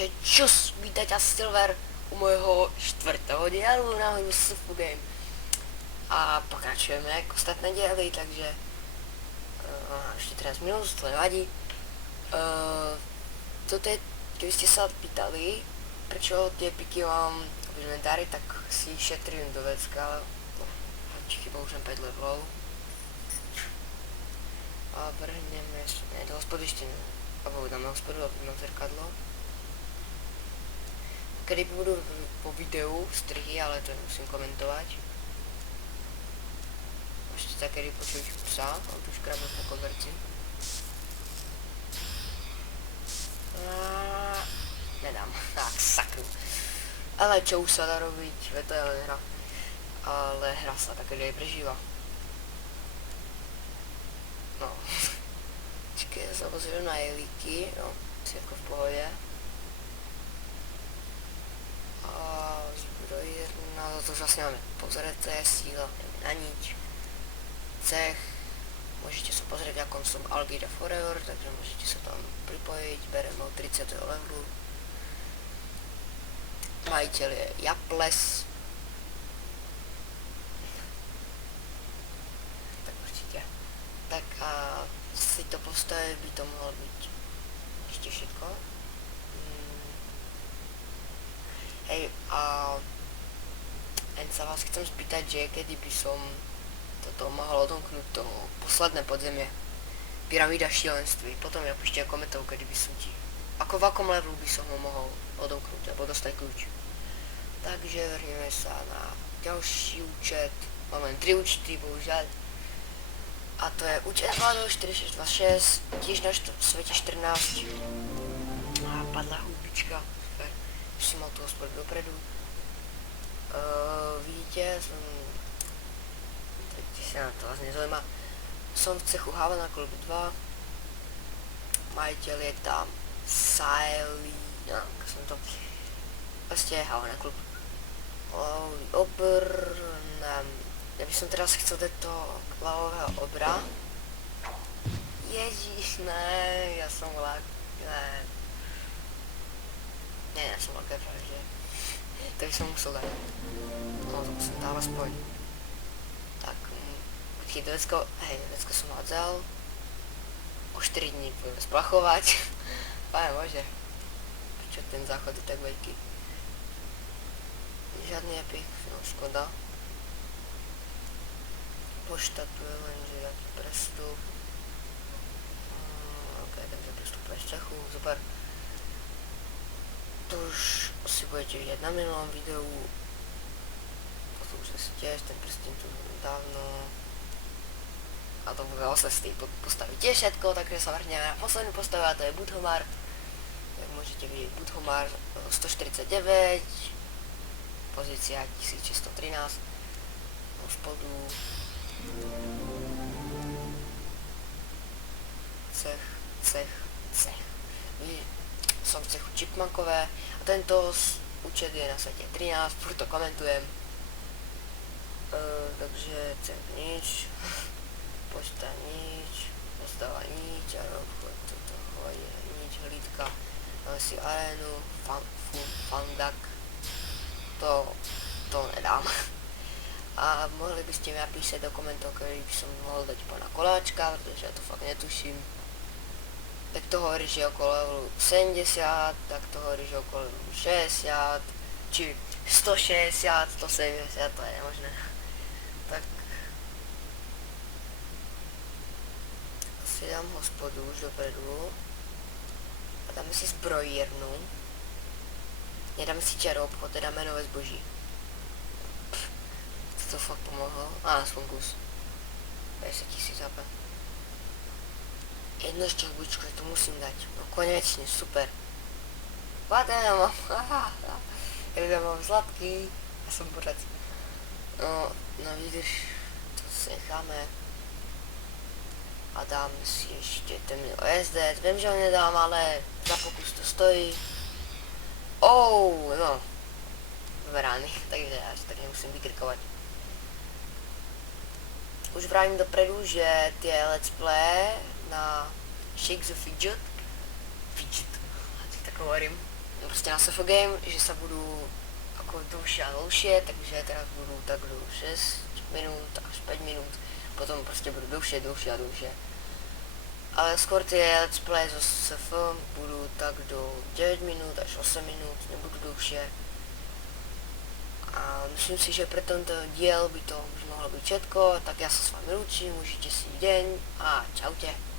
Takže čus, vítajte Silver u mojho čtvrtého dielu na Sufu Game. A pokračujeme jako ostatné diely, takže ještě 13 minut, to nevadí. Toto je, keby ste sa pýtali, prečo tie piky mám v inventári, tak si šetrím do vecka, ale chyba už len 5 levelov. A vrhneme sa, ne, do hospody ešte ne, alebo dáme hospodu, aby mám zrkadlo. Kedy budú po videu strihy, ale to nemusím komentovať. Môžete sa kedy počuť psa, on tu škrabe po koberci. Nedám, tak sakru. Ale čo už sa dá robiť, to je len hra. Ale hra sa také aj prežíva. No. Čakaj, ja sa pozriem na jelíky, no, všetko v pohode. Zbrojírna, to už vlastne máme pozreté, síla, na nič. Cech, môžete sa pozrieť, akom som Algira Forever, takže môžete sa tam pripojiť, berem od 30. levelu. Majiteľ je Japles. Tak určite. Tak a si to postavie by to mohlo byť ešte všetko. Hej, a len sa vás chcem spýtať, že kedy by som toto mohol odomknúť to posledné podzemie. Pyramída šílenství. Potom ja píšte komentov, kedy by som ti... Ako v akom levelu by som ho mohol odomknúť, alebo dostať kľúč. Takže vrhneme sa na ďalší účet. Mám len 3 účty, bohužiaľ. A to je účet Vlado 4626, tiež na svete 14. A padla húbička. Už si mal tu hospodu dopredu. Vidíte, som... Teď sa na to vás nezaujíma. Som v cechu Havana Club 2. Majiteľ je tam Saeli... No, ako som to... Vlastne Havana Club. Ja by som teraz chcel dať to klavového obra. Ježiš, ne, ja som vlak... Ne. Ne, ja som veľké že... To by som musel dať. No, to musím dávať aspoň. Tak, počkej, do vecko, hej, vecko som hádzal. O 4 dní budeme splachovať. Pane Bože. Prečo ten záchod je tak veľký? Žiadny epik, no škoda. Pošta tu je len, že jaký prestup. Ok, takže prestupuje z cechu, super. To už si budete vidieť na minulom videu. To už asi tiež, ten prstín tu dávno. A to bude sa z tej postavy tiež všetko, takže sa vrhneme na poslednú postavu a to je Budhomar. Tak môžete vidieť Budhomar 149, pozícia 1613. Spodu cech. Som v cechu Chipmunkové a tento účet je na svete 13, furt to komentujem. Takže cech nič, pošta nič, postava nič, a obchod toto chodí nič, hlídka, máme si arénu, fandak, to nedám. A mohli by ste mi napísať do komentov, kedy by som mohol dať pána Koláčka, pretože ja to fakt netuším. Tak to hovorí, že okolo levelu 70, tak to hovorí, že okolo levelu 60, či 160, 170, to je nemožné. Tak si dám hospodu už dopredu a dáme si zbrojírnu. Nedáme si čaroobchod, teda menové zboží. To fakt pomohlo. A aspoň kus. 50 000 HP. Jedno z čabučko, to musím dať. No konečne, super. Ja mám zlatky. Ja som borec. No vidíš, to si necháme. A dáme si ešte ten OSD. Viem, že ho nedám, ale za pokus to stojí. No. Verány, takže až tak nemusím vykrkovať. Už vrátim dopredu, že tie let's play na Shake the Fidget, tak hovorím, proste na SFO Game, že sa budú ako dlhšie a dlhšie, takže teraz budú tak do 6 minút až 5 minút, potom proste budú dlhšie a dlhšie. Ale skôr tie let's play zo SF budú tak do 9 minút až 8 minút, nebudú dlhšie. A myslím si, že pre tento diel by to už mohlo byť všetko, tak ja sa s vami lúčim, užite si deň a čaute.